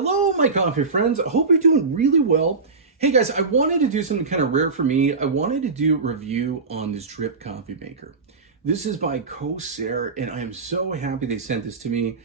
Hello, my coffee friends. I hope you're doing really well. Hey guys, I wanted to do something kind of rare for me. I wanted to do a review on this drip coffee maker. This is by Cowsar, and I am so happy they sent this to me.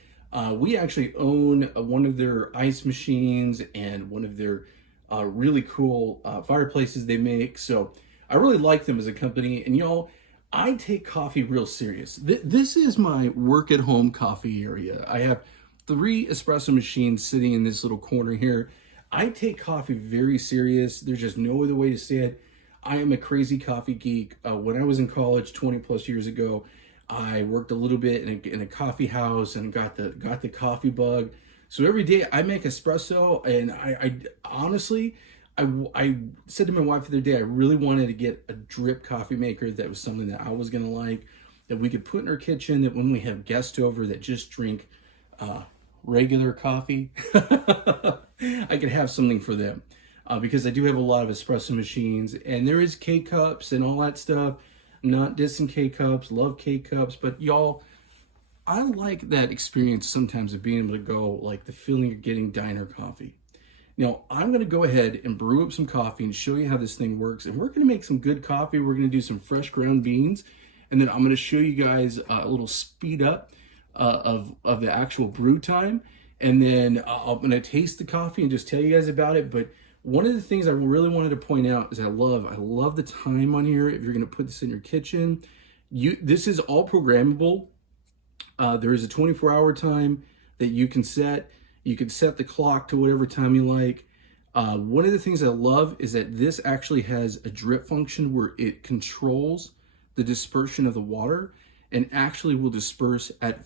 We actually own one of their ice machines and one of their really cool fireplaces they make. So I really like them as a company. And y'all, I take coffee real serious. This is my work at home coffee area. I have 3 espresso machines sitting in this little corner here. I take coffee very serious. There's just no other way to say it. I am a crazy coffee geek. When I was in college 20 plus years ago, I worked a little bit in a coffee house and got the coffee bug. So every day I make espresso, and I honestly, I said to my wife the other day, I really wanted to get a drip coffee maker that was something that I was gonna like, that we could put in our kitchen, that when we have guests over that just drink regular coffee, I could have something for them. Because I do have a lot of espresso machines, and there is K-cups and all that stuff. I'm not dissing K-cups, love K-cups, but y'all, I like that experience sometimes of being able to go, like the feeling of getting diner coffee. Now, I'm gonna go ahead and brew up some coffee and show you how this thing works, and we're gonna make some good coffee. We're gonna do some fresh ground beans, and then I'm gonna show you guys a little speed up of the actual brew time, and then I'm gonna taste the coffee and just tell you guys about it. But one of the things I really wanted to point out is I love the time on here. If you're gonna put this in your kitchen, this is all programmable. There is a 24-hour time that you can set. You can set the clock to whatever time you like. One of the things I love is that this actually has a drip function where it controls the dispersion of the water, and actually will disperse at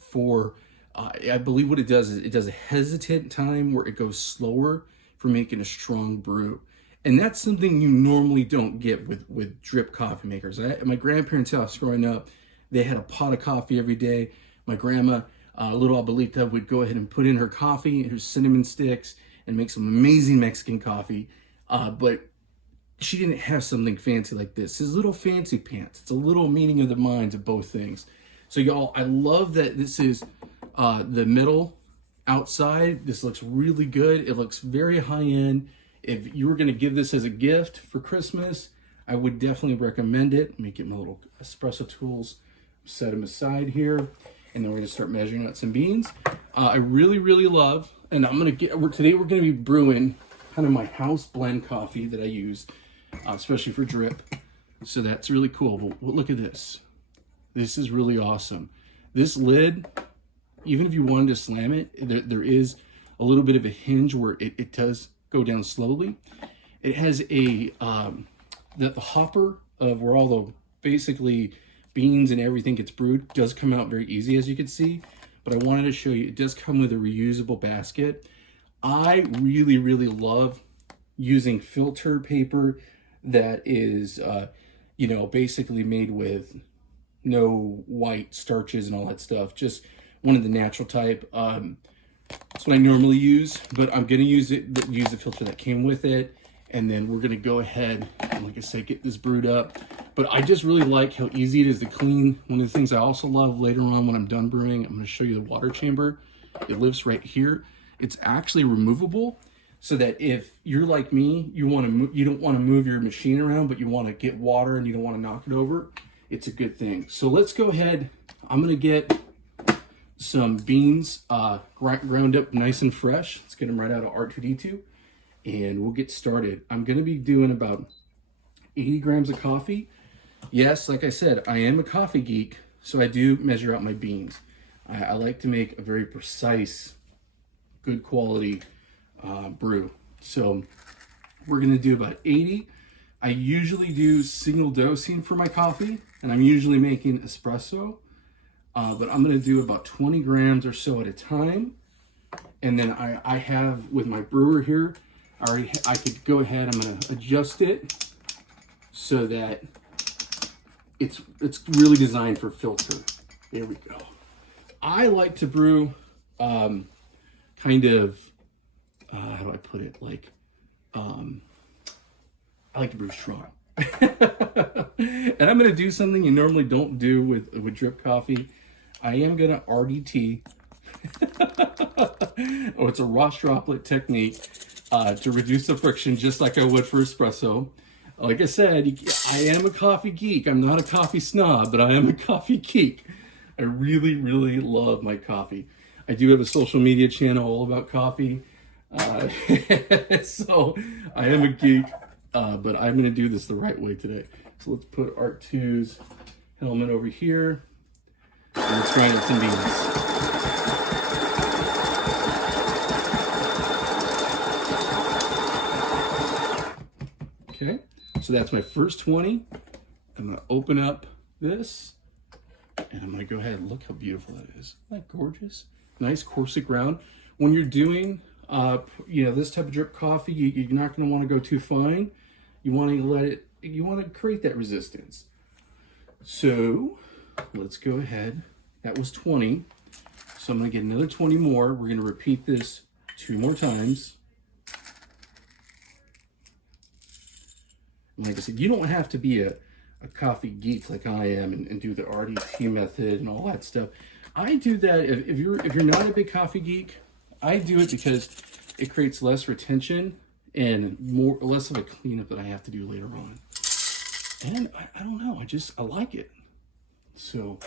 I believe what it does is it does a hesitant time where it goes slower for making a strong brew. And that's something you normally don't get with drip coffee makers. At my grandparents' house growing up, they had a pot of coffee every day. My grandma, little abuelita, would go ahead and put in her coffee and her cinnamon sticks and make some amazing Mexican coffee. But she didn't have something fancy like this. It's little fancy pants. It's a little meeting of the minds of both things. So y'all, I love that this is the metal outside. This looks really good. It looks very high end. If you were gonna give this as a gift for Christmas, I would definitely recommend it. Let me get my little espresso tools, set them aside here, and then we're gonna start measuring out some beans. I really love, and today we're gonna be brewing kind of my house blend coffee that I use, especially for drip. So that's really cool. But look at this. This is really awesome. This lid, even if you wanted to slam it, there is a little bit of a hinge where it does go down slowly. It has the hopper of where all the basically beans and everything gets brewed does come out very easy, as you can see. But I wanted to show you, it does come with a reusable basket. I really love using filter paper that is, basically made with no white starches and all that stuff, just one of the natural type. That's what I normally use, but I'm gonna use the filter that came with it, and then we're gonna go ahead and, like I said, get this brewed up. But I just really like how easy it is to clean. One of the things I also love later on when I'm done brewing, I'm gonna show you the water chamber. It lives right here. It's actually removable, so that if you're like me, you don't want to move your machine around, but you want to get water and you don't want to knock it over, it's a good thing. So let's go ahead. I'm gonna get some beans ground up nice and fresh. Let's get them right out of R2D2, and we'll get started. I'm gonna be doing about 80 grams of coffee. Yes, like I said, I am a coffee geek, so I do measure out my beans. I like to make a very precise, good quality brew. So we're gonna do about 80. I usually do single dosing for my coffee, and I'm usually making espresso, but I'm gonna do about 20 grams or so at a time. And then I have, with my brewer here, I could go ahead, I'm gonna adjust it so that it's really designed for filter. There we go. I like to brew kind of, how do I put it? Like, I like to brew strong. And I'm gonna do something you normally don't do with drip coffee. I am gonna RDT. I'm Oh, it's a Ross droplet technique to reduce the friction, just like I would for espresso. Like I said, I am a coffee geek. I'm not a coffee snob, but I am a coffee geek. I really, really love my coffee. I do have a social media channel all about coffee. So I am a geek, but I'm going to do this the right way today. So let's put Art 2's helmet over here. And let's grind up some beans. Okay, so that's my first 20. I'm going to open up this, and I'm going to go ahead and look how beautiful that is. Isn't that gorgeous? Nice corset ground. When you're doing, this type of drip coffee, you're not going to want to go too fine. You want to create that resistance. So let's go ahead. That was 20. So I'm going to get another 20 more. We're going to repeat this 2 more times. Like I said, you don't have to be a coffee geek like I am and do the RDT method and all that stuff. I do that if you're not a big coffee geek. I do it because it creates less retention and less of a cleanup that I have to do later on. And I don't know, I like it. So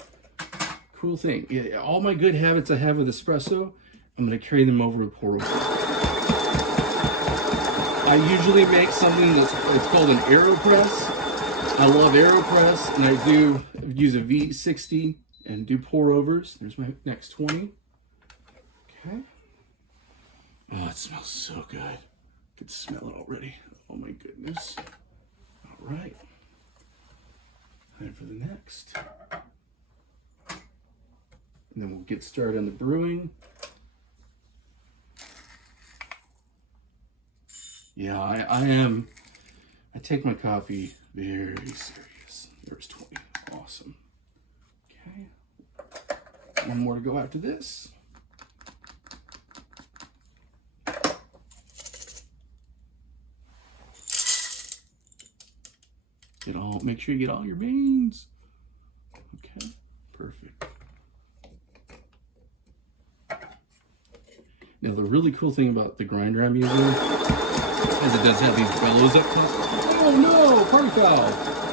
cool thing. Yeah, all my good habits I have with espresso, I'm going to carry them over to pour over. I usually make something it's called an AeroPress. I love AeroPress, and I do use a V60 and do pour overs. There's my next 20. Okay. Oh, it smells so good. I can smell it already. Oh my goodness. All right. Time for the next. And then we'll get started on the brewing. Yeah, I take my coffee very serious. There's 20. Awesome. Okay. One more to go after this. Make sure you get all your beans. Okay, perfect. Now the really cool thing about the grinder I'm using is it does have these bellows up top. Oh no, party foul.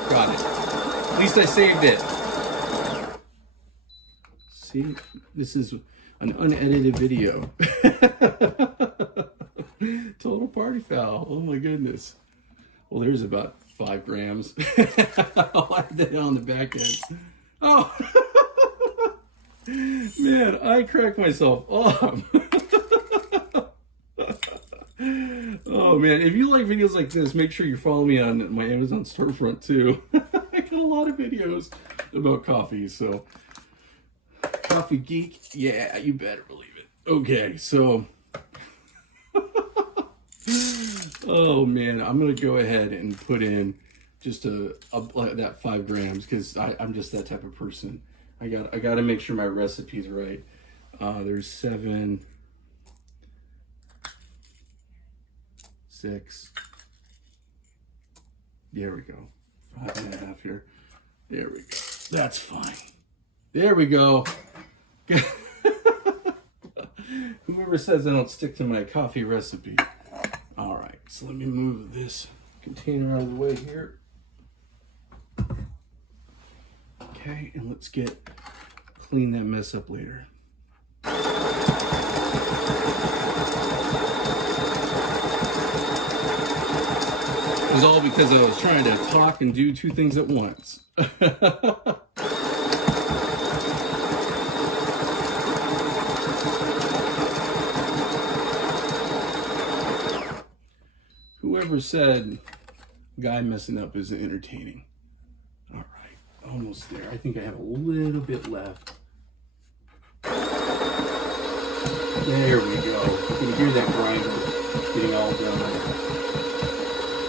Got it. At least I saved it. See, this is an unedited video. Total party foul. Oh my goodness. Well, there's about 5 grams. I'll add that on the back end. Oh, man, I cracked myself up. Oh man, if you like videos like this, make sure you follow me on my Amazon storefront too. I got a lot of videos about coffee, so coffee geek, yeah, you better believe it. Okay, so oh man, I'm gonna go ahead and put in just that 5 grams because I'm just that type of person. I gotta make sure my recipe's right. There's 7, 6. There we go. 5.5 here. There we go. That's fine. There we go. Whoever says I don't stick to my coffee recipe. All right, so let me move this container out of the way here. Okay, and let's clean that mess up later. It was all because I was trying to talk and do 2 things at once. Whoever said guy messing up isn't entertaining. All right, almost there. I think I have a little bit left. There we go. You can hear that grinder getting all done.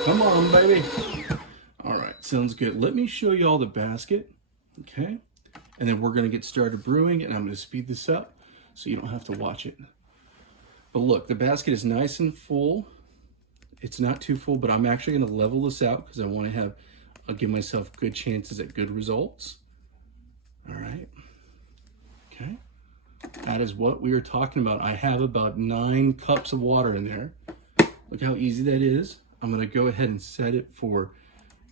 Come on, baby. All right, sounds good. Let me show you all the basket, okay? And then we're gonna get started brewing, and I'm gonna speed this up so you don't have to watch it. But look, the basket is nice and full. It's not too full, but I'm actually gonna level this out because I wanna give myself good chances at good results. All right, okay. That is what we are talking about. I have about 9 cups of water in there. Look how easy that is. I'm gonna go ahead and set it for,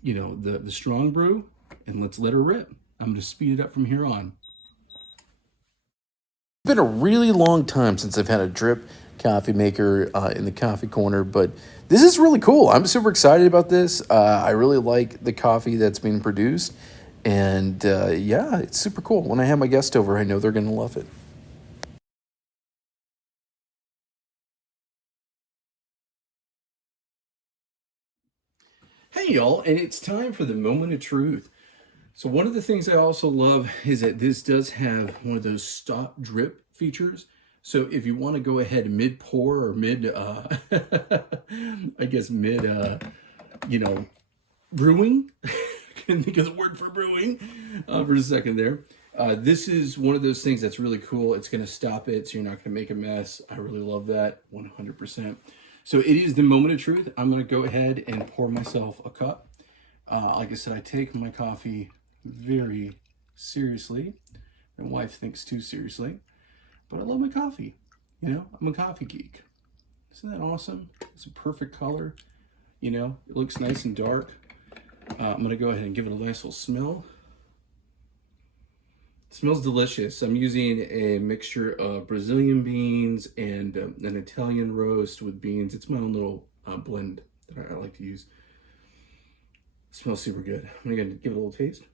you know, the strong brew, and let's let her rip. I'm gonna speed it up from here on. It's been a really long time since I've had a drip coffee maker in the coffee corner, but this is really cool. I'm super excited about this. I really like the coffee that's being produced, and yeah, it's super cool. When I have my guest over, I know they're going to love it. Hey y'all, and it's time for the moment of truth. So one of the things I also love is that this does have one of those stop drip features. So if you want to go ahead mid pour or mid, I guess mid, you know, brewing, couldn't think of the word for brewing for a second there. This is one of those things that's really cool. It's going to stop it, so you're not going to make a mess. I really love that, 100%. So it is the moment of truth. I'm going to go ahead and pour myself a cup. Like I said, I take my coffee very seriously. My wife thinks too seriously, but I love my coffee. You know, I'm a coffee geek. Isn't that awesome? It's a perfect color. You know, it looks nice and dark. I'm gonna go ahead and give it a nice little smell. It smells delicious. I'm using a mixture of Brazilian beans and an Italian roast with beans. It's my own little blend that I like to use. It smells super good. I'm gonna give it a little taste.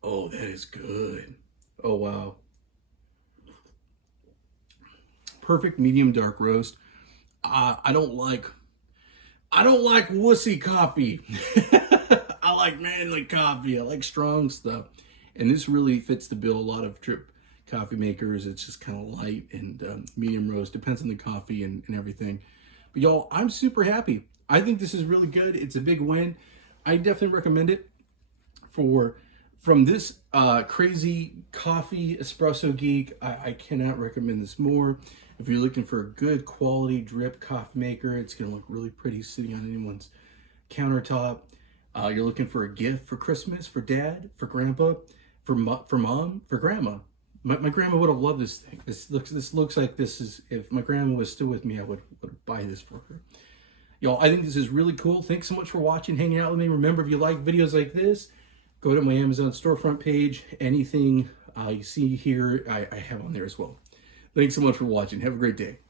Oh, that is good. Oh, wow. Perfect medium dark roast. I don't like wussy coffee. I like manly coffee. I like strong stuff. And this really fits the bill. A lot of drip coffee makers, it's just kind of light and medium roast. Depends on the coffee and everything. But y'all, I'm super happy. I think this is really good. It's a big win. I definitely recommend it from this crazy coffee espresso geek. I cannot recommend this more. If you're looking for a good quality drip coffee maker, it's gonna look really pretty sitting on anyone's countertop. You're looking for a gift for Christmas, for dad, for grandpa, for mom, for grandma. My grandma would have loved this thing. This looks like this is, if my grandma was still with me, I would buy this for her. Y'all, I think this is really cool. Thanks so much for watching, hanging out with me. Remember, if you like videos like this, go to my Amazon storefront page. Anything you see here, I have on there as well. Thanks so much for watching. Have a great day.